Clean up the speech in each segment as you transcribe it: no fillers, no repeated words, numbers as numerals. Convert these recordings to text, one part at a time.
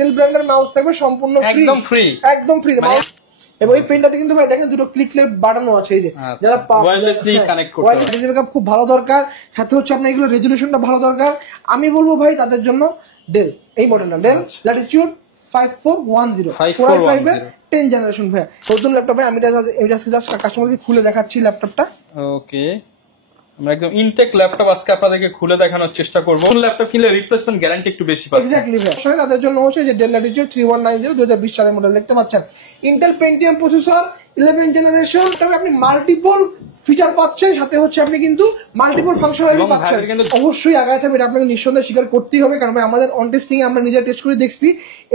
Del ব্র্যান্ডের mouse থাকবে সম্পূর্ণ ফ্রি, একদম ফ্রি, একদম ফ্রি মাউস। এবং এই পেনটাতে কিন্তু ভাই দেখেন দুটো ক্লিক বাটনও আছে, এই যে যারা ওয়্যারলেসলি কানেক্ট করতে পারে, ব্যাটারি ব্যাকআপ খুব ভালো দরকার, সাথে হচ্ছে আপনার এগুলো রেজোলিউশনটা ভালো দরকার। আমি বলবো ভাই তাদের জন্য ডেল এই মডেলটা, ডেল ল্যাটিটিউড 5410 4i5 এর 10 জেনারেশন ভাই নতুন ল্যাপটপ। ভাই আমি জাস্ট কাস্টমারকে খুলে দেখাচ্ছি ল্যাপটপটা। ওকে, আমরা একদম ইনটেক ল্যাপটপ আজকে আপনাদেরকে খুলে দেখানোর চেষ্টা করব। কোন ল্যাপটপ কিনলে রিপ্লেসমেন্ট গ্যারান্টি একটু বেশি পাচ্ছেন। এক্স্যাক্টলি ভাই, আসলে তাদের জন্য হচ্ছে যে ডেল ল্যাটিটিউড 3190 2020 সালের মডেল দেখতে পাচ্ছেন, ইন্টেল পেন্টিয়াম প্রসেসর 11 জেনারেশন, তবে আপনি মাল্টিপল ফিচার পাচ্ছেন, সাথে হচ্ছে আপনি কিন্তু মাল্টিপল ফাংশনালিটি পাচ্ছেন। অবশ্যই আগায় থাকবে, এটা আপনাকে নিঃসন্দেহে স্বীকার করতেই হবে, কারণ ভাই আমাদের অন টেস্টিং এ আমরা নিজে টেস্ট করে দেখছি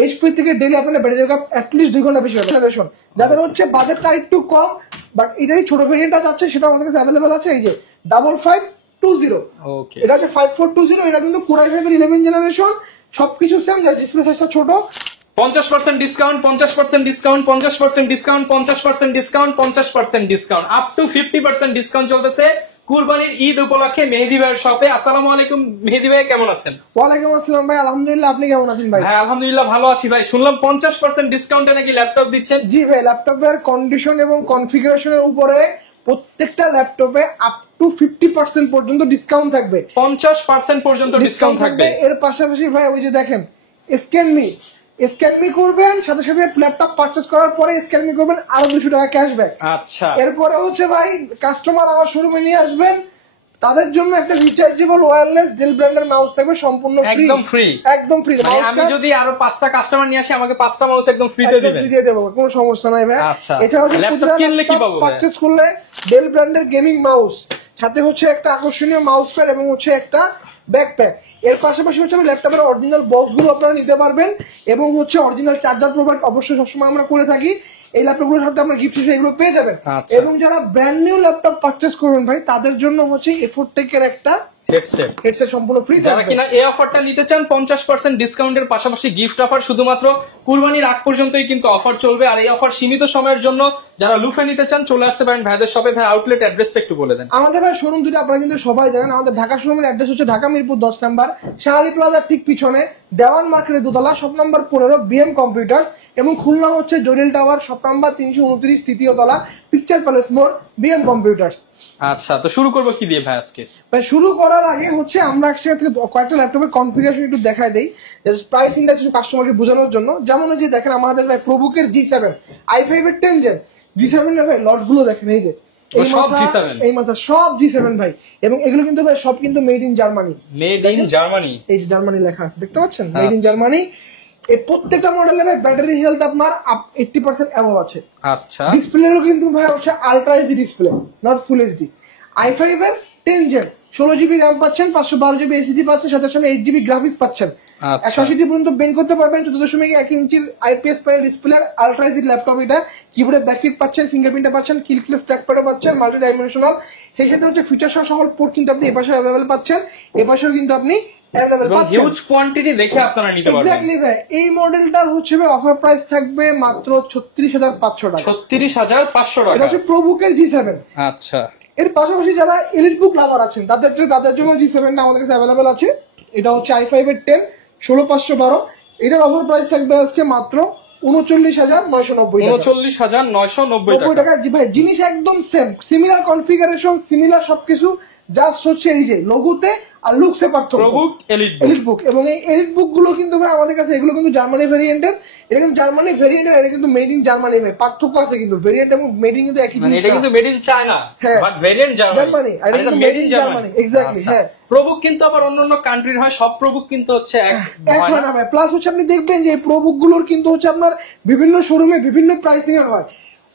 এইচপি থেকে ডেলি আপনার ব্যাটারি ব্যাকআপ অ্যাটলিস্ট 2 ঘন্টা বেশি হবে। জেনারেশন যাদের হচ্ছে বাজেটটা একটু কম বাট এটাই ছোট ভেরিয়েন্টটা যাচ্ছে, সেটা আমাদের কাছে অ্যাভেলেবল আছে, এই যে 5520। ওকে, এটা হচ্ছে 5420, এটা কিন্তু Core i5 এর 11 জেনারেশন, সবকিছু সেম, যা ডিসপ্লে সাইজটা ছোট। 50% discount, 50% discount, 50% discount, 50% discount, 50% discount, up to 50% discount চলতেছে কুরবানির ঈদ উপলক্ষে মেহেদী ভাইয়ের শপে। আসসালামু আলাইকুম মেহেদী ভাই, কেমন আছেন? ওয়ালাইকুম আসসালাম ভাই, আলহামদুলিল্লাহ, আপনি কেমন আছেন ভাই? হ্যাঁ আলহামদুলিল্লাহ ভালো আছি ভাই। শুনলাম 50% ডিসকাউন্টে নাকি ল্যাপটপ দিচ্ছেন। জি ভাই, ল্যাপটপের কন্ডিশন এবং কনফিগারেশনের উপরে প্রত্যেকটা ল্যাপটপে আপ টু 50% পর্যন্ত ডিসকাউন্ট থাকবে, 50% পর্যন্ত ডিসকাউন্ট থাকবে। এর পাশাপাশি ভাই ওই যে দেখেন স্ক্যান মি করবেন, সাথে সাথে ল্যাপটপ পারচেজ করার পরে স্ক্যান মি করবেন, আরো 200 টাকা ক্যাশব্যাক। আচ্ছা, এরপরে হচ্ছে ভাই কাস্টমার আমার শোরুমে নিয়ে আসবেন, তাদের জন্য একটা রিচার্জেবল ওয়্যারলেস ডেল ব্র্যান্ডের মাউস থাকবে সম্পূর্ণ ফ্রি, একদম ফ্রি, একদম ফ্রি। আমি যদি আরো 5টা কাস্টমার নিয়ে আসি আমাকে 5টা মাউস একদম ফ্রিতে দিবেন? ফ্রি দিয়ে দেব, কোনো সমস্যা নাই ভাই। আচ্ছা, এছাড়াও ল্যাপটপ কিনলে কি পাবো? পারচেজ করলে ডেল ব্র্যান্ডের গেমিং মাউস, সাথে হচ্ছে একটা আকর্ষণীয় মাউস প্যাড এবং হচ্ছে একটা ব্যাকপ্যাক। এর পাশাপাশি হচ্ছে ল্যাপটপের অরিজিনাল বক্স গুলো আপনারা নিতে পারবেন, এবং হচ্ছে অরিজিনাল চার্জার প্রোভাইড অবশ্যই সবসময় আমরা করে থাকি। এই ল্যাপটপগুলোর সাথে আপনার গিফট হিসেবে এগুলো পেয়ে যাবেন। এবং যারা ব্র্যান্ড নিউ ল্যাপটপ পারচেজ করবেন ভাই, তাদের জন্য হচ্ছে এফোর্টেকের একটা হেডসেট সম্পূর্ণ ফ্রি। যারা কিনা এই অফারটা নিতে চান 50% ডিসকাউন্টের পাশাপাশি গিফট অফার, শুধুমাত্র কুরবানির আগ পর্যন্তই কিন্তু অফার চলবে। আর এই অফার সীমিত সময়ের জন্য, যারা লুফে নিতে চান চলে আসতে পারেন ভাইদের শপে। ভাই আউটলেট অ্যাড্রেসটা একটু বলে দেন। আমাদের ভাই শোরুম দুটো আপনারা কিন্তু সবাই জানেন, আমাদের ঢাকা শোরুমের অ্যাড্রেস হচ্ছে ঢাকা মিরপুর 10 নাম্বার শাহালি প্লাজার ঠিক পিছনে দেওয়ান মার্কেটের দোতলা, শপ নাম্বার 15 বিএম কম্পিউটার্স, এবং খুলনা হচ্ছে জরিল টাওয়ার শপ নাম্বার 329 তৃতীয় তলা পিকচার প্যালেস মোড় বিএম কম্পিউটার্স। আচ্ছা, তো শুরু করবো কি দিয়ে ভাই আজকে? ভাই শুরু করার আগে হচ্ছে আমরা একসাথে কয়েকটা ল্যাপটপের কনফিগারেশন একটু দেখাই দেই, প্রাইস ইন্ডেক্স কাস্টমারকে বোঝানোর জন্য। যেমন যে দেখেন আমাদের ভাই প্রবুকের G7 i5 এর 10 জেন G7 এর ভাই লট গুলো দেখেন, এই যে সব G7, এই মাথা সব G7 ভাই, এবং এগুলো কিন্তু ভাই সব কিন্তু made in Germany. Made in Germany, এই যে জার্মানি লেখা আছে দেখতে পাচ্ছেন, মেড ইন জার্মানি। এই প্রত্যেকটা মডেলে ভাই ব্যাটারি হেলথ আপনার 80% অ্যাবভ আছে। আচ্ছা, ডিসপ্লেও কিন্তু ভাই হচ্ছে ultra HD display, not full HD. i5 এর 10 জেন 16GB র্যাম পাচ্ছেন, 512GB এসএসডি পাচ্ছেন, সাথে সাথে 8GB গ্রাফিক্স পাচ্ছেন, 180 পর্যন্ত বেন্ড করতে পারবেন, 14.1 ইঞ্চির IPS panel display ultra HD laptop. এটা কিবোর্ডে ব্যাকলিট পাচ্ছেন, ফিঙ্গারপ্রিন্ট পাচ্ছেন, কিলক্লেস ট্র্যাকপ্যাডও পাচ্ছেন, মাল্টি ডাইমেনশনাল। সেই সাথে হচ্ছে ফিচার সহ সকল পোর্ট কিন্তু আপনি এপাশে অ্যাভেলেবল পাচ্ছেন, এপাশেও কিন্তু আপনি অ্যাভেলেবল পাচ্ছেন। হিউজ কোয়ান্টিটি দেখে আপনারা নিতে পারবেন। এক্স্যাক্টলি ভাই, এই মডেলটার হচ্ছে ভাই অফার প্রাইস থাকবে মাত্র 36500 টাকা। 36500 টাকা। এটা হচ্ছে প্রবুকের G7। আচ্ছা, এর পাশাপাশি যারা এলিট বুক লাভার আছেন তাদের জন্য G7 টা আমাদের কাছে অ্যাভেলেবল আছে। এটা হচ্ছে i5 এর 10 16512, এটার অফার প্রাইস থাকবে আজকে মাত্র 39,990 টাকা। জি ভাই, জিনিস একদম সেম, সিমিলার কনফিগারেশন, সিমিলার সবকিছু, জাস্ট হচ্ছে এই যে লোগোতে আর লুকসে পার্থক্য। প্রবুক এলিট বুক, এবং এই এলিট বুক গুলো কিন্তু ভাই আমাদের কাছে এগুলো কিন্তু জার্মানি ভেরিয়েন্টের, এটা কিন্তু জার্মানি ভেরিয়েন্টের, এটা কিন্তু মেড ইন জার্মানি। ভাই পার্থক্য আছে কিন্তু, ভেরিয়েন্ট এবং মেড ইন কিন্তু একই জিনিস। এটা কিন্তু made in China, but variant Germany, আর এটা কিন্তু মেড ইন জার্মানি। এক্স্যাক্টলি, হ্যাঁ। প্রবুক কিন্তু আবার অন্যান্য কান্ট্রির হয়, সব প্রবুক কিন্তু হচ্ছে এক হয় না ভাই। প্লাস হচ্ছে আপনি দেখবেন যে প্রবুক গুলোর কিন্তু হচ্ছে আপনার বিভিন্ন শোরুমে বিভিন্ন প্রাইসিং এর হয়।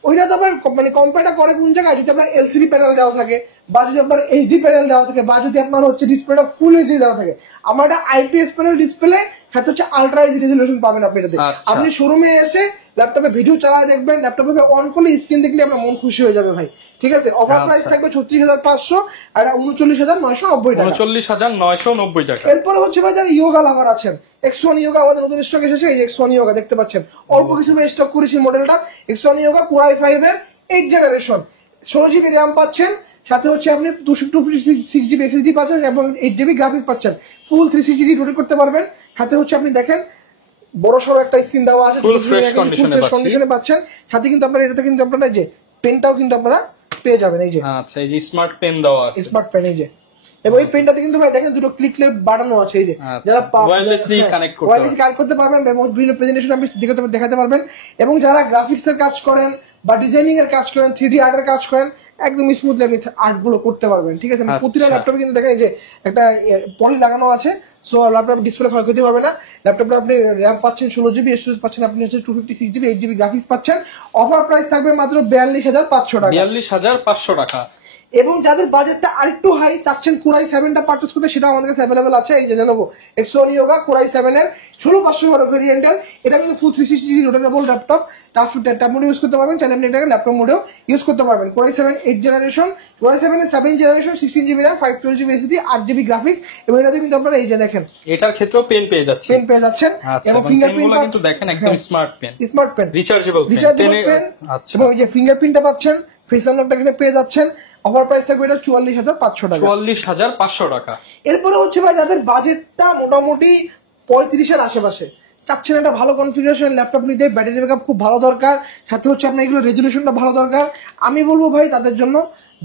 ওইটা তো আবার মানে কম্পেয়ারটা করে কোন জায়গায়, যদি আপনার এলসিডি প্যানেল দেওয়া থাকে, বা যদি আপনার এইচডি প্যানেল দেওয়া থাকে, বা যদি আপনার হচ্ছে ডিসপ্লেটা ফুল এইচডি দেওয়া থাকে। আমার একটা আইপিএস প্যানেল ডিসপ্লে, সাথে হচ্ছে আলট্রা এইচডি রেজোলিউশন পাবেন আপনি এটাতে। আপনি শোরুমে এসে ল্যাপটপে ভিডিও চালায় দেখবেন, ল্যাপটপে অন করলে স্ক্রিন দেখলে আপনার মন খুশি হয়ে যাবে ভাই। ঠিক আছে, অফার প্রাইস থাকবে 36500 আর 39,990 টাকা। 39,990 টাকা। এরপরে হচ্ছে ভাই যারা ইয়োগা লাভার আছেন, X1 ইয়োগা আমাদের নতুন স্টক এসেছে, এই X1 ইয়োগা দেখতে পাচ্ছেন, অল্প কিছু স্টক করেছি মডেলটা। X1 ইয়োগা Core i5 এর 8 জেনারেশন 16GB র্যাম পাচ্ছেন, সাথে হচ্ছে আপনি 256GB এসএসডি পাচ্ছেন, এবং 8GB গ্রাফিক্স পাচ্ছেন, ফুল 360 রোটেট করতে পারবেন। সাথে হচ্ছে আপনি দেখেন বড় সড়ো একটা স্ক্রিন দেওয়া আছে, ফুল ফ্রেশ কন্ডিশনে পাচ্ছেন। সাথে কিন্তু আপনারা এটাতে কিন্তু আপনারা যে পেনটাও কিন্তু আপনারা পেয়ে যাবেন, এই যে আচ্ছা এই যে স্মার্ট পেন দেওয়া আছে, স্মার্ট পেন এই যে। এবং এই পেনটাতে কিন্তু ভাই দেখেন দুটো ক্লিক বাড়ানো আছে, এই যে যারা ওয়্যারলেসলি কানেক্ট করতে পারবেন এবং বিভিন্ন প্রেজেন্টেশন আপনি দেখাতে পারবেন। এবং যারা গ্রাফিক্স এর কাজ করেন বা ডিজাইনিং এর কাজ করেন, 3D আর্টের কাজ করেন, একদম স্মুথলি আপনি আর্ট গুলো করতে পারবেন, ঠিক আছে। প্রতিটা ল্যাপটপে কিন্তু দেখেন এই যে একটা পলি লাগানো আছে, সো ল্যাপটপ ডিসপ্লে ক্ষয়ক্ষতি হবে না। ল্যাপটপে আপনি র্যাম পাচ্ছেন 16GB, স্টোরেজ পাচ্ছেন আপনি হচ্ছে 256GB, 8GB গ্রাফিক্স পাচ্ছেন। অফার প্রাইস থাকবে মাত্র 42,500 টাকা। 42,500 টাকা। এবং যাদের বাজেটটা আরেকটু হাই চাচ্ছেন কোরাই 7টা পারচেজ করতে, সেটা আমাদের কাছে অ্যাভেলেবল আছে। এই যে Lenovo X1 Yoga কোরাই 7 এর 16500 ভেরিয়েন্টের, এটা কিন্তু ফুল 360 রোটেটেবল ল্যাপটপ, ট্যাব মোডে ইউজ করতে পারবেন, চাইলে আপনি এটাকে ল্যাপটপ মোডেও ইউজ করতে পারবেন। কোরাই 7 8 জেনারেশন, কোরাই 7 এর 7 generation, 16GB RAM, 512GB SSD, 8GB graphics. এবং এটাতে কিন্তু আপনারা এই যে দেখেন এটার ক্ষেত্রেও পেন পেয়ে যাচ্ছেন, এবং ফিঙ্গারপ্রিন্ট কিন্তু দেখেন একদম স্মার্ট পেন, রিচার্জেবল পেন। এবং এই যে ফিঙ্গারপ্রিন্টটা পাচ্ছেন, ফেস আনলকটা এখানে পেয়ে যাচ্ছেন। অফার প্রাইস থাকবে এটা 44,500 টাকা। 44,500 টাকা। এরপরে হচ্ছে ভাই যাদের বাজেটটা মোটামুটি 35 এর আশেপাশে, চাচ্ছেন একটা ভালো কনফিগারেশন ল্যাপটপ নিতে, ব্যাটারি ব্যাকআপ খুব ভালো দরকার, সাথে হচ্ছে আপনার এগুলো রেজুলেশনটা ভালো দরকার, আমি বলবো ভাই তাদের জন্য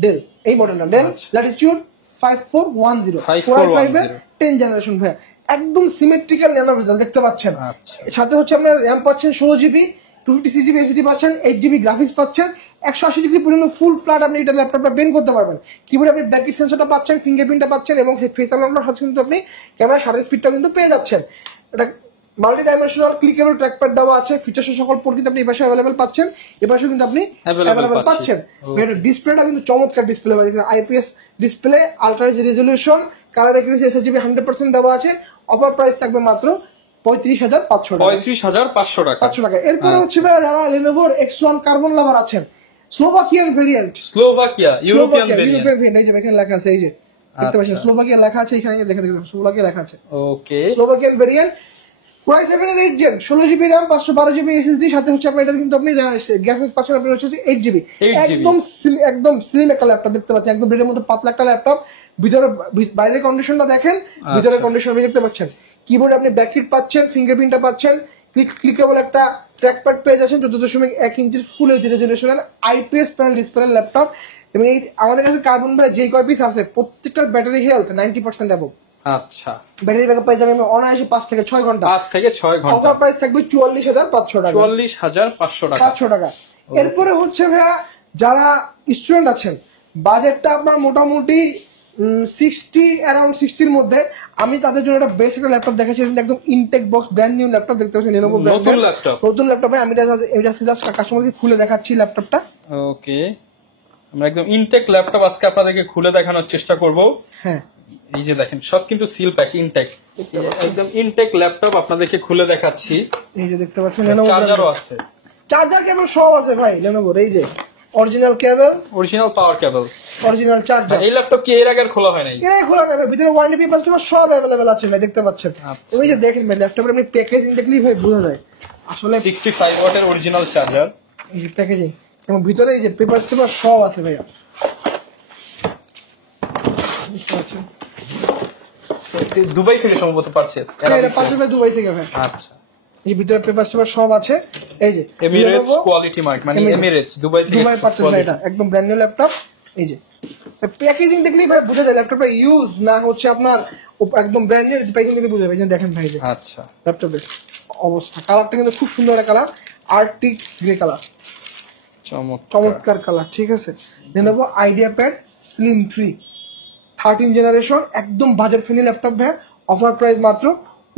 ডেল, এই মডেলটা ডেল ল্যাটিটিউড 5410 কোরাই 5 এর 10 জেনারেশন ভাই, একদম সিমেট্রিক্যাল ন্যানো বেজেল দেখতে পাচ্ছেন। সাথে হচ্ছে আপনার র্যাম পাচ্ছেন 16GB, 256GB SSD পাচ্ছেন, 8GB গ্রাফিক্স পাচ্ছেন, 180 ডিগ্রি পর্যন্ত ফুল ফ্ল্যাট আপনি এটা ল্যাপটপটা বেন্ড করতে পারবেন। কিবোর্ডে আপনি ব্যাকলিট সেন্সরটা পাচ্ছেন, ফিঙ্গারপ্রিন্টটা পাচ্ছেন, এবং ফেস আনলকটার সাথে কিন্তু আপনি ক্যামেরা শাটার স্পিডটা কিন্তু পেয়ে যাচ্ছেন। এটা মাল্টি ডাইমেনশনাল ক্লিকেবল ট্র্যাকপ্যাড দেওয়া আছে, ফিচার্সের সকল পোর্ট কিন্তু আপনি এই পাশে অ্যাভেলেবল পাচ্ছেন, এই পাশে কিন্তু আপনি অ্যাভেলেবল পাচ্ছেন। ডিসপ্লেটা কিন্তু চমৎকার ডিসপ্লে হয়, IPS display, ultra resolution, colour accuracy sRGB 100% দেওয়া আছে। অফার প্রাইস থাকবে মাত্র 35,500 টাকা। এরপরে হচ্ছে ভাই যারা Lenovo X1 কার্বন লাভার আছেন, স্লোভাকিয়ান ভেরিয়েন্ট, ইউরোপিয়ান ভেরিয়েন্ট, এই যে এখানে লেখা আছে, এই যে দেখতে পাচ্ছেন স্লোভাকিয়া লেখা আছে, এখানে দেখেন স্লোভাকিয়া লেখা আছে, ওকে। স্লোভাকিয়ান ভেরিয়েন্ট কোরাই 7 এর 8 gen, 16GB RAM, 512GB SSD, সাথে হচ্ছে আপনার এটা কিন্তু আপনি গ্রাফিক্স পাচ্ছেন আপনার হচ্ছে 8GB, একদম স্লিম একটা ল্যাপটপ দেখতে পাচ্ছেন, একদম ব্রেডের মধ্যে পাতলা একটা ল্যাপটপ। ভিতরে বাইরের কন্ডিশনটা দেখেন, ভিতরের কন্ডিশন দেখতে পাচ্ছেন, কিবোর্ডে আপনি ব্যাকলিট পাচ্ছেন, ফিঙ্গারপ্রিন্টটা পাচ্ছেন, ক্লিকেবল একটা ট্র্যাকপ্যাড পেয়ে যাচ্ছেন, 14.1 ইঞ্চির ফুল এইচডি রেজলিউশনের IPS প্যানেল ডিসপ্লে ল্যাপটপ। এবং এই আমাদের কাছে কার্বন ভাই যে কয় পিস আছে প্রত্যেকটার ব্যাটারি হেলথ 90% অ্যাবভ। আচ্ছা, ব্যাটারি ব্যাকআপ পেয়ে যাবেন অনায়াসে 5 থেকে 6 ঘন্টা। অফার প্রাইস থাকবে 44,500 টাকা। 44,500 টাকা। এরপরে হচ্ছে ভাইয়া যারা স্টুডেন্ট আছেন, বাজেটটা আপনার মোটামুটি 60 মধ্যে, আমি তাদের জন্য একটা বেস্ট একটা ল্যাপটপ দেখাচ্ছি, একদম intact box brand new laptop দেখতে পাচ্ছেন, Lenovo নতুন ল্যাপটপ। আমি জাস্ট কাস্টমারকে খুলে দেখাচ্ছি ল্যাপটপটা, ওকে। আমরা একদম ইনটেক ল্যাপটপ আজকে আপনাদেরকে খুলে দেখানোর চেষ্টা করব। হ্যাঁ, এই যে দেখেন সব কিন্তু সিল প্যাক, ইনটেক, একদম ইনটেক ল্যাপটপ আপনাদেরকে খুলে দেখাচ্ছি। এই যে দেখতে পাচ্ছেন Lenovo চার্জারও আছে, চার্জার কেবল সব আছে ভাই Lenovo, এই যে অরিজিনাল কেবল, অরিজিনাল পাওয়ার কেবল, অরিজিনাল চার্জার। এই ল্যাপটপ কি এর আগে খোলা হয় নাই? খোলা নাই, ভিতরে ওয়ারেন্টি পেপার সব अवेलेबल আছে ভাই, দেখতে পাচ্ছেন। এই যে দেখেন ভাই ল্যাপটপের আপনি প্যাকেজিং দেখলেই ভাই বোঝা যায় আসলে 65 ওয়াটের অরিজিনাল চার্জার, এই যে প্যাকেজিং, এবং ভিতরে এই যে পেপার সব আছে ভাইয়া। দুবাই থেকে সম্ভবত পারচেজ, এটা পারচেজ দুবাই থেকে ভাই। আচ্ছা, এই ভিতরে পেপার সব আছে, এই যে এমিরেটস কোয়ালিটি মার্ক, মানে এমিরেটস দুবাই পারচেজ, এটা একদম ব্র্যান্ড নিউ ল্যাপটপ। এই যে প্যাকেজিং দেখলেই ভাই বোঝা যায় ল্যাপটপটা ইউজ না হচ্ছে আপনার একদম ব্র্যান্ড নিউ, প্যাকেজিং দেখে বোঝা যায়। দেখেন ভাই যে আচ্ছা ল্যাপটপের অবস্থা, কালারটা কিন্তু খুব সুন্দর একটা কালার, আর্টিক গ্রে কালার, চমৎকার কালার, ঠিক আছে। Lenovo IdeaPad Slim 3 13 জেনারেশন, একদম বাজেট ফ্রেন্ডলি ল্যাপটপ ভাই। অফার প্রাইস মাত্র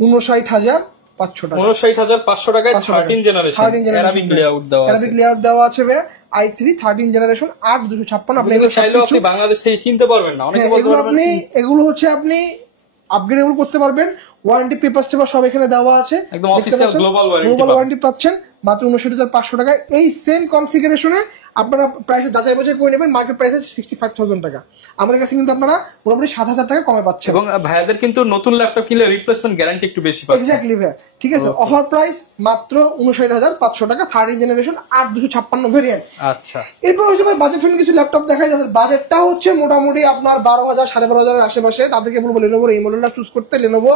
59,500 টাকা। 59,500 টাকায় 13 জেনারেশন অ্যারাবিক লেআউট দেওয়া আছে ভাই। i3 13 জেনারেশন 8256, আপনি এগুলো চাইলেও আপনি বাংলাদেশ থেকে কিনতে পারবেন না, অনেকে বলতে পারবেন এগুলো হচ্ছে আপনি আপগ্রেডেবল করতে পারবেন। ওয়ারেন্টি পেপার সব এখানে দেওয়া আছে, একদম অফিশিয়াল গ্লোবাল ওয়ারেন্টি পাচ্ছেন মাত্র 59,500 টাকায়। এই সেম কনফিগারেশনে আপনারা প্রাইস যাচাই বাছাই করে নেবেন, মার্কেট প্রাইস 65,000 টাকা। আমাদের কাছে কিন্তু আপনারা মোটামুটি 7,000 টাকা কমে পাচ্ছেন। এবং ভাইয়াদের কিন্তু নতুন ল্যাপটপ কিনলে রিপ্লেসমেন্ট গ্যারান্টি একটু বেশি পাচ্ছেন। এক্স্যাক্টলি ভাই, ঠিক আছে। অফার প্রাইস মাত্র 59,500 টাকা, 13 জেনারেশন 8256 ভেরিয়েন্ট। আচ্ছা, এরপর হচ্ছে ভাই বাজেট ফ্রেন্ডলি কিছু ল্যাপটপ দেখাই, যাদের বাজেটটা হচ্ছে মোটামুটি আপনার 12,000 12,500 এর আশেপাশে, তাদেরকে বলবো Lenovo এই মডেলটা চুজ করতে। Lenovo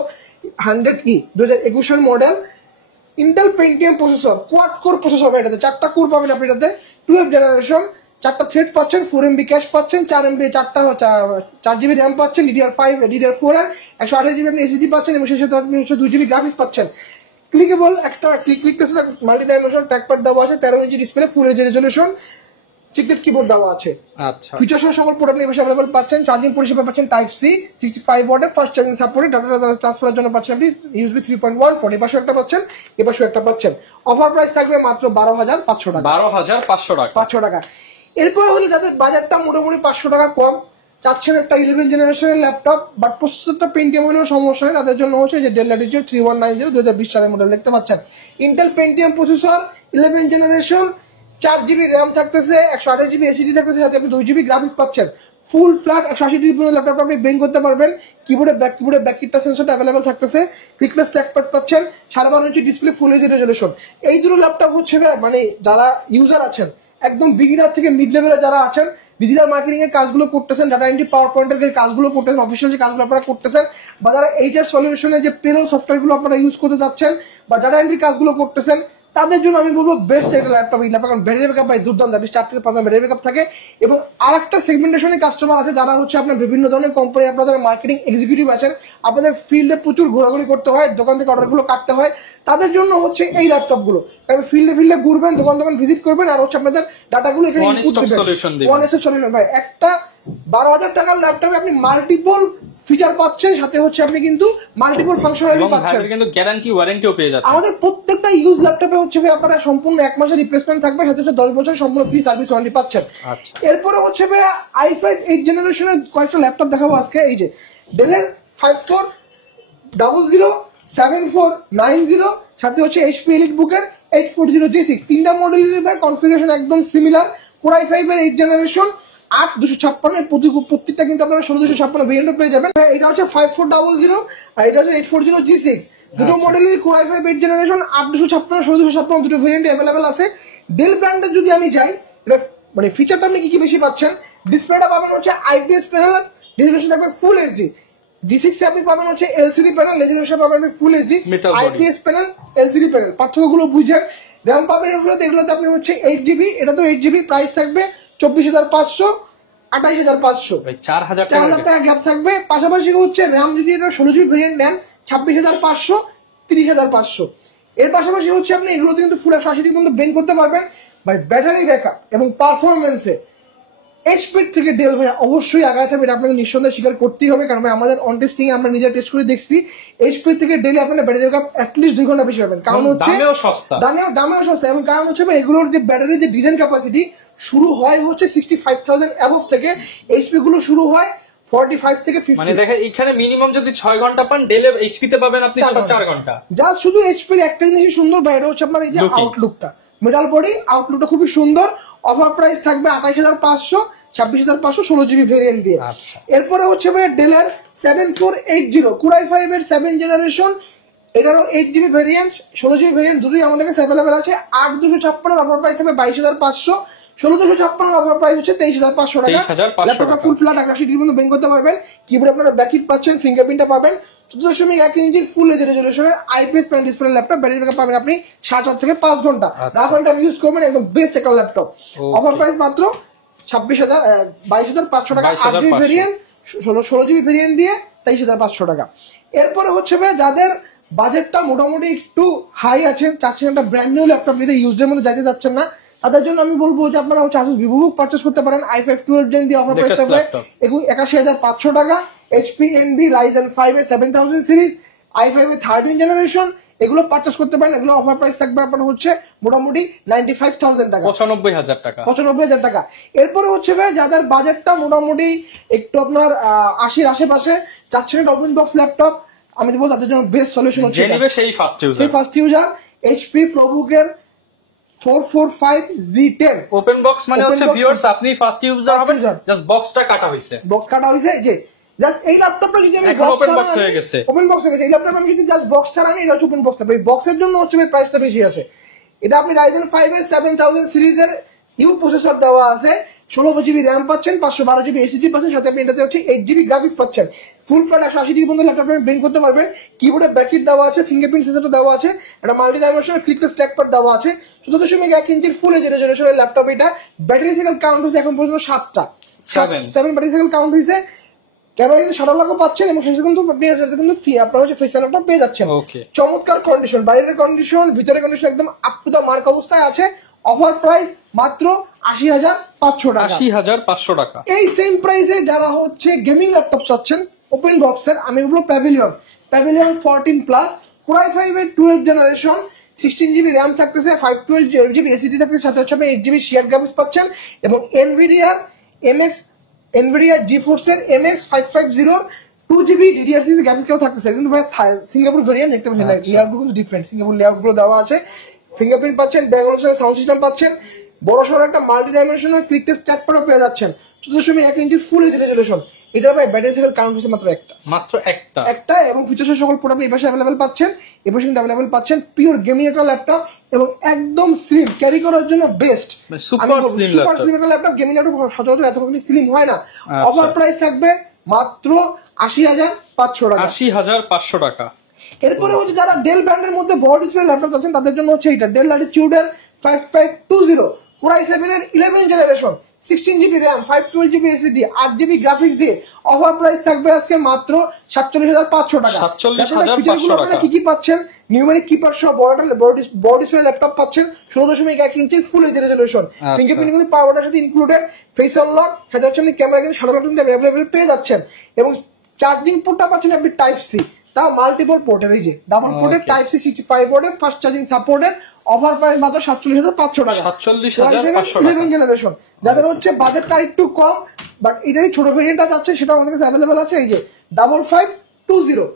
100E 2021 এর model, Intel Pentium processor, quad core processor হবে এটাতে, 4টা কোর পাবেন আপনি এটাতে, 12 জেনারেশন, 4টা থ্রেড পাচ্ছেন, 4 MB ক্যাশ পাচ্ছেন, 4 GB র্যাম পাচ্ছেন, DDR5 DDR4 এর 128 GB আপনি SSD পাচ্ছেন, এবং সেই সাথে আপনি 2 GB গ্রাফিক্স পাচ্ছেন। ক্লিকেবল একটা click test multi dimensional trackpad দেওয়া আছে, 13 inch display, full HD resolution, chiclet keyboard দেওয়া আছে। আচ্ছা, ফিচার সহ সকল পোর্ট আপনি अवेलेबल পাচ্ছেন। চার্জিং পরিষেবা পাচ্ছেন টাইপ সি, 65 ওয়াটের ফাস্ট চার্জিং সাপোর্ট, ডাটা ট্রান্সফারের জন্য পাচ্ছেন আপনি USB 3.1 পোর্ট, এপাশে একটা পাচ্ছেন, এপাশে একটা পাচ্ছেন। অফার প্রাইস থাকবে মাত্র 12,500 টাকা, 12,500 টাকা। 500 টাকা। এরপরে হলো যাদের বাজারটা মোটামুটি 500 টাকা কম, চাচ্ছেন একটা 11 জেনারেশনের ল্যাপটপ, বাট প্রসেসরটা পেন্টিয়াম হলেও সমস্যা নেই, তাদের জন্য হচ্ছে যে ডেল ল্যাটিটিউড 3190 2020 সালের মডেল দেখতে পাচ্ছেন। Intel Pentium processor, 11 generation, 4 GB RAM থাকতেছে, 128 GB SSD থাকতেছে, সাথে আপনি 2 GB গ্রাফিক্স পাচ্ছেন। ফুল ফ্ল্যাট 180 ডিগ্রি পর্যন্ত ল্যাপটপ আপনি বেং করতে পারবেন। কিবোর্ডে ব্যাক কিটটা সেন্সরটা अवेलेबल থাকতেছে, ক্লিকলেস ট্র্যাকপ্যাড পাচ্ছেন, 12.5 ইঞ্চি ডিসপ্লে, ফুল এইচডি রেজলিউশন। এই দুটো ল্যাপটপ হচ্ছে মানে যারা ইউজার আছেন, একদম বিগিনার থেকে মিড লেভেলে যারা আছেন, ডিজিটাল মার্কেটিং এর কাজগুলো করতেছেন, ডাটা এন্ট্রি পাওয়ার পয়েন্টের কাজগুলো করতেছেন, অফিসিয়াল যে কাজগুলো আপনারা করতেছেন, বা যারা এইচআর সলিউশনের যে পেরোল সফটওয়্যারগুলো আপনারা ইউজ করতে যাচ্ছেন, বা ডাটা এন্ট্রি কাজগুলো করতেছেন, তাদের জন্য আমি বলবো বেস্ট একটা ল্যাপটপ। এই ল্যাপটপ কারণ ব্যাটারি ব্যাকআপ দুর্দান্ত, 4 থেকে 5 ব্যাটারি ব্যাকআপ থাকে। এবং আরেকটা সেগমেন্টেশনের কাস্টমার আছে যারা হচ্ছে আপনার বিভিন্ন ধরনের কোম্পানি, আপনাদের মার্কেটিং এক্সিকিউটিভ আছেন, আপনাদের ফিল্ডে প্রচুর ঘোরাঘুরি করতে হয়, দোকান থেকে অর্ডারগুলো কাটতে হয়, তাদের জন্য হচ্ছে এই ল্যাপটপগুলো। কারণ ফিল্ডে ঘুরবেন, দোকান ভিজিট করবেন, আর হচ্ছে আপনাদের ডাটাগুলো এখানে ইনপুট দিবেন। ওয়ান স্টপ সলিউশন ভাই, একটা 12,000 টাকার ল্যাপটপে আপনি মাল্টিপল ফিচার পাচ্ছেন, সাথে হচ্ছে আপনি কিন্তু মাল্টিপল ফাংশনালিটি পাচ্ছেন, কিন্তু গ্যারান্টি ওয়ারেন্টিও পেয়ে যাচ্ছেন। আমাদের প্রত্যেকটা ইউজ ল্যাপটপে হচ্ছে আপনারা সম্পূর্ণ 1 মাসের রিপ্লেসমেন্ট থাকবে, সাথে হচ্ছে 10 বছর সম্পূর্ণ ফ্রি সার্ভিস ওয়ারেন্টি পাচ্ছেন। এরপরে হচ্ছে i5 8 জেনারেশনের কয়েকটা ল্যাপটপ দেখাবো আজকে। এই যে ডেলের 5400, 7490, সাথে হচ্ছে HP EliteBook-এর 840G6, তিনটা মডেলের ভাই কনফিগারেশন একদম সিমিলার। Core i5 এর 8 জেনারেশন, 8256 প্রত্যেকটা কিন্তু আপনারা 1656 ভেরিয়েন্ট পেয়ে যাবেন। এটা হচ্ছে 5400 আর এটা হচ্ছে 840G6, দুটো মডেলের Core i5 8 জেনারেশন, 8256 1656 দুটো ভেরিয়েন্ট अवेलेबल আছে। ডেল ব্র্যান্ডের যদি আমি যাই, এটা মানে ফিচারটা আপনি কি বেশি পাচ্ছেন, ডিসপ্লেটা পাবেন হচ্ছে IPS প্যানেল, রেজোলিউশন থাকবে ফুল এইচডি। G6 এ আপনি পাবেন হচ্ছে LCD প্যানেল, রেজোলিউশন পাবেন full HD, IPS panel, LCD panel, পার্থক্যগুলো বুঝেন। র‍্যাম পাবেন এগুলোতে আপনি হচ্ছে 8 GB, এটা তো 8 GB, প্রাইস থাকবে 24,500, 28,500, 4,000 টাকা গ্যাপ থাকবে। পাশাপাশি হচ্ছে র্যাম যদি এটা 16 GB ভেরিয়েন্ট নেন, 26,500, 30,500। এর পাশাপাশি হচ্ছে আপনি এগুলোতে কিন্তু ফুল 180 ডিগ্রি পর্যন্ত বেন্ড করতে পারবেন। ভাই ব্যাটারি ব্যাকআপ এবং পারফরমেন্সে এইচপি থেকে ডেল ভাই অবশ্যই আগায় থাকবে, এটা আপনাকে নিঃসন্দেহে স্বীকার করতেই হবে, কারণ ভাই আমাদের অন টেস্টিং আমরা নিজেরা টেস্ট করে দেখছি, এইচপি থেকে ডেলে আপনার ব্যাটারি ব্যাকআপ অ্যাটলিস্ট 2 ঘন্টা বেশি পাবেন। কারণ হচ্ছে দামেও সস্তা, এবং কারণ হচ্ছে এগুলোর যে ব্যাটারির যে ডিজাইন ক্যাপাসিটি শুরু হয় হচ্ছে 65,000 অ্যাবভ থেকে, এইচপি গুলো শুরু হয় 45 থেকে 50। মানে দেখেন এখানে মিনিমাম যদি 6 ঘন্টা পান, ডেলে এইচপি তে পাবেন আপনি 4 ঘন্টা। জাস্ট শুধু এইচপি এর একটা জিনিস সুন্দর ভাই, এটা হচ্ছে আপনার এই যে আউটলুকটা, মেটাল বডি আউটলুকটা খুবই সুন্দর। অফার প্রাইস থাকবে 28,500, 26,500 16 GB ভেরিয়েন্ট দিয়ে। এরপরে হচ্ছে ভাই ডেলের 7480 Core i5 এর 7 জেনারেশন, এটারও 8 GB ভেরিয়েন্ট, 16 GB ভেরিয়েন্ট, দুটোই আমাদের কাছে अवेलेबल আছে। 8256 অফার প্রাইস থাকবে 22,500, 16,256 অফার প্রাইস হচ্ছে 23,500 টাকা। ল্যাপটপটা ফুল ফ্ল্যাট 180 ডিগ্রি পর্যন্ত বেন্ড করতে পারবেন, কিবোর্ড আপনারা ব্যাকলিট পাচ্ছেন, ফিঙ্গারপ্রিন্টটা পাবেন, 14.1 ইঞ্চির ফুল এইচডি রেজোলিউশনের IPS panel display laptop, battery backup পাবেন আপনি 4.5 থেকে 5 ঘন্টা, রাফ এন্ড টাফ ইউজ করবেন, একদম বেস্ট একটা ল্যাপটপ। অফার প্রাইস মাত্র 22,500 টাকা, 8 GB ভেরিয়েন্ট, 16 GB ভেরিয়েন্ট দিয়ে 23,500 টাকা। এরপরে হচ্ছে ভাই যাদের বাজেটটা মোটামুটি একটু হাই আছে, চাচ্ছেন একটা ব্র্যান্ড নিউ ল্যাপটপ নিতে, ইউজের মধ্যে যাইতে যাচ্ছেন না, তাদের জন্য আমি বলবো যে আপনারা হচ্ছে Asus VivoBook পারচেজ করতে পারেন। i5 12 Gen দিয়ে অফার প্রাইস থাকবে 81,500 টাকা। HP Envy Ryzen 5 এর 7000 সিরিজ, i5 এর 13 জেনারেশন, এগুলো পারচেজ করতে পারেন। এগুলো অফার প্রাইস থাকবে আপনার হচ্ছে মোটামুটি 95,000 টাকা, 95,000 টাকা। এরপরে হচ্ছে ভাই যাদের বাজেটটা মোটামুটি একটু আপনার 80-র আশেপাশে, চাচ্ছেন একটা ওপেন বক্স ল্যাপটপ, আমি বলবো তাদের জন্য বেস্ট সলিউশন হচ্ছে সেই ফার্স্ট ইউজার HP ProBook এর 445Z10 ওপেন বক্স, মানে হচ্ছে ভিউয়ার্স আপনি ফার্স্ট ইউজার হবেন, জাস্ট বক্সটা কাটা হইছে, যে জাস্ট এই ল্যাপটপটা যদি আমি ওপেন বক্স হয়ে গেছে, এই ল্যাপটপ আমি যদি জাস্ট বক্স ছাড়া নিই, এটা হচ্ছে ওপেন বক্স। এই বক্সের জন্য হচ্ছে প্রাইসটা বেশি আছে। এটা আপনি Ryzen 5 এর 7000 সিরিজের ইউ প্রসেসর দেওয়া আছে, 16 জিবি র্যাম পাচ্ছেন, 512 জিবি এসএসডি পাচ্ছেন, সাথে আপনি এটাতে হচ্ছে 8 জিবি গ্রাফিক্স পাচ্ছেন। ফুল ফ্ল্যাট 180 ডিগ্রি পর্যন্ত ল্যাপটপ ব্রেন করতে পারবেন। কিবোর্ডে ব্যাকলিট দেওয়া আছে, ফিঙ্গারপ্রিন্ট সেন্সরটা দেওয়া আছে, একটা মাল্টি ডাইমেনশনাল ক্লিকলেস ট্র্যাকপ্যাড দেওয়া আছে। 14.1 ইঞ্চির ফুল এইচ রেজোলিউশনের ল্যাপটপ এটা। ব্যাটারি সাইকেল কাউন্ট হয়েছে এখন পর্যন্ত 7টা, 7 ব্যাটারি সাইকেল কাউন্ট হয়েছে। ক্যামেরা কিন্তু 7 পাচ্ছেন এবং সেটা কিন্তু আপনি কিন্তু আপনার হচ্ছে ফেস আনলকটা পেয়ে যাচ্ছেন। চমৎকার কন্ডিশন, বাইরের কন্ডিশন, ভিতরের কন্ডিশন একদম আপ টু দা মার্ক অবস্থায় আছে। অফার প্রাইস মাত্র 80,500 টাকা। 80,500 টাকা। এই সেম প্রাইসে যারা হচ্ছে গেমিং ল্যাপটপ চাচ্ছেন ওপেন বক্সের, আমি বলবো প্যাভিলিয়ন 14 প্লাস কোরাই 5 এর 12 জেনারেশন, 16 জিবি র্যাম থাকতেছে, 512 জিবি এসএসডি থাকতেছে, সাথে হচ্ছে আপনি 8 জিবি শেয়ার গ্রাফিক্স পাচ্ছেন এবং এনভিডিয়া জিফোর্স এর MX 550 2 GB DDR6 গ্রাফিক্স কেউ থাকতেছে। কিন্তু ভাই সিঙ্গাপুর ভেরিয়েন্ট দেখতে পাচ্ছেন, লেআউট গুলো ডিফারেন্ট, সিঙ্গাপুর লেআউট গুলো দেওয়া আছে। ফিঙ্গারপ্রিন্ট পাচ্ছেন, ব্যাঙ্গালোর সাউন্ড সিস্টেম পাচ্ছেন, বড় সড়ো একটা মাল্টি ডাইমেনশনাল ক্লিকলেস ট্র্যাকপ্যাডও পেয়ে যাচ্ছেন। 14.1 ইঞ্চির ফুল এইচ রেজোলিউশন। এটা ভাই ব্যাটারি সাইকেল কাউন্ট হচ্ছে মাত্র একটা এবং ফিচার্সের সকল প্রোডাক্ট আপনি এই পাশে অ্যাভেলেবল পাচ্ছেন, এই পাশে কিন্তু অ্যাভেলেবল পাচ্ছেন। পিওর গেমিং একটা ল্যাপটপ এবং একদম স্লিম, ক্যারি করার জন্য বেস্ট, সুপার স্লিম একটা ল্যাপটপ। গেমিং ল্যাপটপ সচরাচর এতখানি স্লিম হয় না। অফার প্রাইস থাকবে মাত্র 80,500 টাকা। 80,500 টাকা। এরপরে হচ্ছে যারা ডেল ব্র্যান্ডের মধ্যে বড় ডিসপ্লে ল্যাপটপ আছেন তাদের জন্য হচ্ছে এটা ডেল ল্যাটিটিউডের 5520 কোরাই 7 এর 11 generation, 16 GB RAM, 512 GB SSD, 8 GB graphics দিয়ে অফার প্রাইস থাকবে আজকে মাত্র 47,500 টাকা। 47,500 টাকা। কি কি পাচ্ছেন? নিউমেরিক কিপার সহ বড় ডিসপ্লে ল্যাপটপ পাচ্ছেন, 16.1 ইঞ্চির ফুল এইচ রেজোলিউশন, ফিঙ্গারপ্রিন্ট কিন্তু পাওয়ারটার সাথে ইনক্লুডেড, ফেস আনলক, সাথে হচ্ছে আপনি ক্যামেরা কিন্তু 7 কিন্তু অ্যাভেলেবল পেয়ে যাচ্ছেন এবং চার্জিং পোর্টটা পাচ্ছেন আপনি টাইপ সি, তাও মাল্টিপল পোর্টের, এই যে ডাবল পোর্টের টাইপ সি 65 ওয়াটের fast charging supported. Offer price মাত্র 47,500 টাকা। 47,500 টাকা। 11 জেনারেশন, যাদের হচ্ছে বাজেটটা একটু কম বাট এটাই ছোট ভেরিয়েন্টটা যাচ্ছে সেটা আমাদের কাছে অ্যাভেলেবল আছে। এই যে 5520,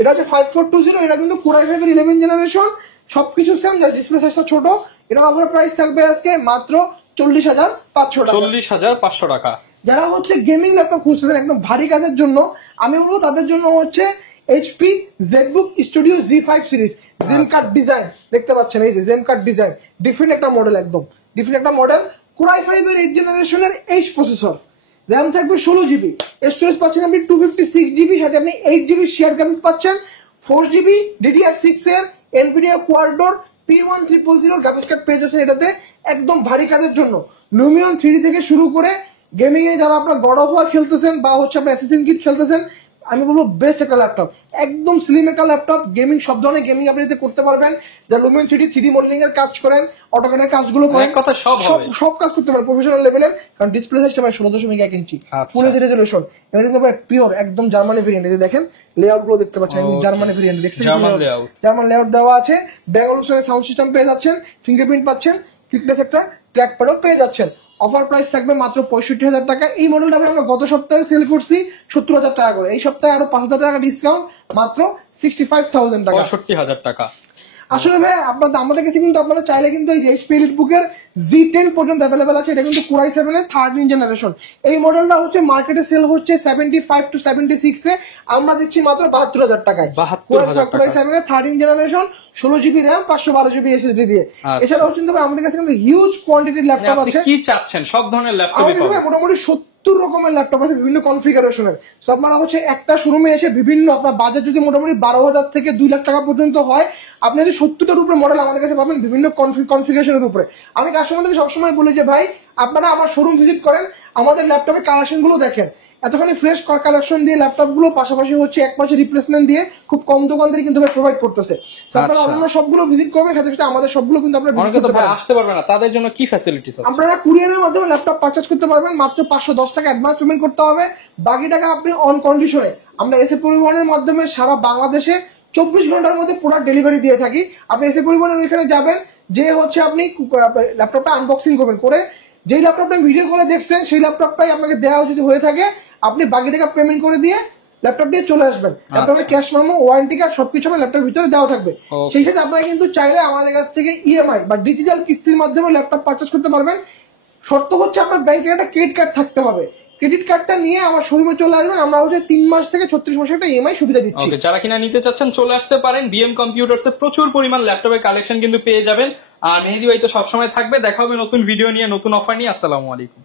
এটা হচ্ছে 5420, এটা কিন্তু কোরাই 5 এর 11 জেনারেশন, সবকিছু সেম, যার ডিসপ্লে সাইজটা ছোট। এটা অফার প্রাইস থাকবে আজকে মাত্র 40,500 টাকা। 40,500 টাকা। যারা হচ্ছে গেমিং ল্যাপটপ খুঁজতেছেন একদম ভারী কাজের জন্য, আমি বলবো তাদের জন্য হচ্ছে HP ZBook Studio Z5 series, gem cut design দেখতে পাচ্ছেন, এই যে জেনকাট ডিজাইন, ডিফারেন্ট একটা মডেল, একদম ডিফারেন্ট একটা মডেল। কোরাই 5 এর 8 জেনারেশনের H প্রসেসর, র্যাম থাকবে 16 জিবি, স্টোরেজ পাচ্ছেন আপনি 256 জিবি, সাথে আপনি 8 জিবি শেয়ার গ্রাফিক্স পাচ্ছেন, 4 জিবি DDR6 এর এনভিডিয়া কোয়াড্রোর P1300 গ্রাফিক্স কার্ড পেয়ে যাচ্ছেন এটাতে, একদম ভারী কাজের জন্য। লুমিয়ন 3D থেকে শুরু করে গেমিং এ যারা আপনার গড অফ ওয়ার খেলতেছেন বা হচ্ছে আপনার অ্যাসাসিন কিড খেলতেছেন, আমি বলবো বেস্ট একটা ল্যাপটপ, একদম স্লিম একটা ল্যাপটপ। গেমিং সব ধরনের গেমিং আপনি এতে করতে পারবেন। যারা লুমিয়ন 3D মডেলিং এর কাজ করেন, অটোক্যাডের কাজগুলো করেন, কথা সব কাজ করতে পারেন প্রফেশনাল লেভেলের, কারণ ডিসপ্লে সাইজটা 16.1 ইঞ্চি, ফুল এইচ রেজোলিউশন। এটা কিন্তু পিওর একদম জার্মানি ভেরিয়েন্ট। এই দেখেন লেআউট গুলো দেখতে পাচ্ছেন, জার্মানি ভেরিয়েন্ট, জার্মান লেআউট দেওয়া আছে। ব্যাঙ্গালোর সাউন্ড সিস্টেম পেয়ে যাচ্ছেন, ফিঙ্গারপ্রিন্ট পাচ্ছেন, ক্লিকলেস একটা ট্র্যাকপ্যাডও পেয়ে যাচ্ছেন। অফার প্রাইস থাকবে মাত্র 65,000 টাকা। এই মডেলটা আমরা গত সপ্তাহে সেল করছি 70,000 টাকা করে, এই সপ্তাহে আরো 5,000 টাকা ডিসকাউন্ট, মাত্র 65,000 টাকা, 65,000 টাকা। আসলে ভাই আপনাদের আমাদের কাছে কিন্তু আপনারা চাইলে কিন্তু এই HP EliteBook-এর Z10 পর্যন্ত অ্যাভেলেবল আছে। এটা কিন্তু কোরাই 7 এর 3rd জেনারেশন। এই মডেলটা হচ্ছে মার্কেটে সেল হচ্ছে 75 to 76 এ, আমরা দিচ্ছি মাত্র 72,000 টাকায়। কোরাই 7 এর 3rd generation, 16 GB RAM, 512 GB SSD দিয়ে। এছাড়াও কিন্তু আমাদের কাছে কিন্তু হিউজ কোয়ান্টিটির ল্যাপটপ আছে। কি চাচ্ছেন? সব ধরনের ল্যাপটপ পাবেন, মোটামুটি 70 রকমের ল্যাপটপ আছে বিভিন্ন কনফিগারেশনের। সো আপনারা হচ্ছে একটা শোরুমে এসে বিভিন্ন, আপনার বাজেট যদি মোটামুটি 12,000 থেকে 2 লাখ টাকা পর্যন্ত হয়, আপনি যদি 70টার উপরে মডেল আমাদের কাছে পাবেন বিভিন্ন কনফিগারেশনের উপরে। আমি কাস্টমারদের সবসময় বলি যে ভাই আপনারা আমার শোরুম ভিজিট করেন, আমাদের ল্যাপটপের কালেকশন গুলো দেখেন, এতখানি ফ্রেশ কালেকশন দিয়ে ল্যাপটপ গুলো, পাশাপাশি হচ্ছে এক মাসের রিপ্লেসমেন্ট দিয়ে খুব কম দোকানদারি কিন্তু প্রোভাইড করতেছে। আপনারা অন্য সবগুলো ভিজিট করবেন, সাথে সাথে আমাদের সবগুলো কিন্তু আপনারা আসতে পারবেন না, তাদের জন্য কি ফ্যাসিলিটিস আছে? আপনারা কুরিয়ারের মাধ্যমে ল্যাপটপ পারচেজ করতে পারবেন, মাত্র 510 টাকা অ্যাডভান্স পেমেন্ট করতে হবে, বাকি টাকা আপনি অন কন্ডিশনে। আমরা এসএ পরিবহনের মাধ্যমে সারা বাংলাদেশে 24 ঘন্টার মধ্যে প্রোডাক্ট ডেলিভারি দিয়ে থাকি। আপনি এসএ পরিবহনের ওইখানে যাবেন, যে হচ্ছে আপনি ল্যাপটপটা আনবক্সিং করবেন, করে যেই ল্যাপটপটা ভিডিও কলে দেখছেন সেই ল্যাপটপটাই আপনাকে দেওয়া যদি হয়ে থাকে, আপনি বাকি টাকা পেমেন্ট করে দিয়ে ল্যাপটপ দিয়ে চলে আসবেন। ল্যাপটপের ক্যাশ মেমো, ওয়ারেন্টি কার্ড সবকিছু আমার ল্যাপটপের ভিতরে দেওয়া থাকবে। সেই ক্ষেত্রে আপনারা কিন্তু চাইলে আমাদের কাছ থেকে ইএমআই বা ডিজিটাল কিস্তির মাধ্যমে ল্যাপটপ পারচেজ করতে পারবেন। শর্ত হচ্ছে আপনার ব্যাংকে একটা ক্রেডিট কার্ড থাকতে হবে। ক্রেডিট কার্ডটা নিয়ে আমার শোরুমে চলে আসবেন, আমরা হচ্ছে 3 মাস থেকে 36 মাসের একটা ইএমআই সুবিধা দিচ্ছি। যারা কিনা নিতে চাচ্ছেন চলে আসতে পারেন। বিএম কম্পিউটারস এ প্রচুর পরিমাণ ল্যাপটপের কালেকশন কিন্তু পেয়ে যাবেন। আর মেহেদী ভাই তো সবসময় থাকবে। দেখা হবে নতুন ভিডিও নিয়ে, নতুন অফার নিয়ে। আসসালামু আলাইকুম।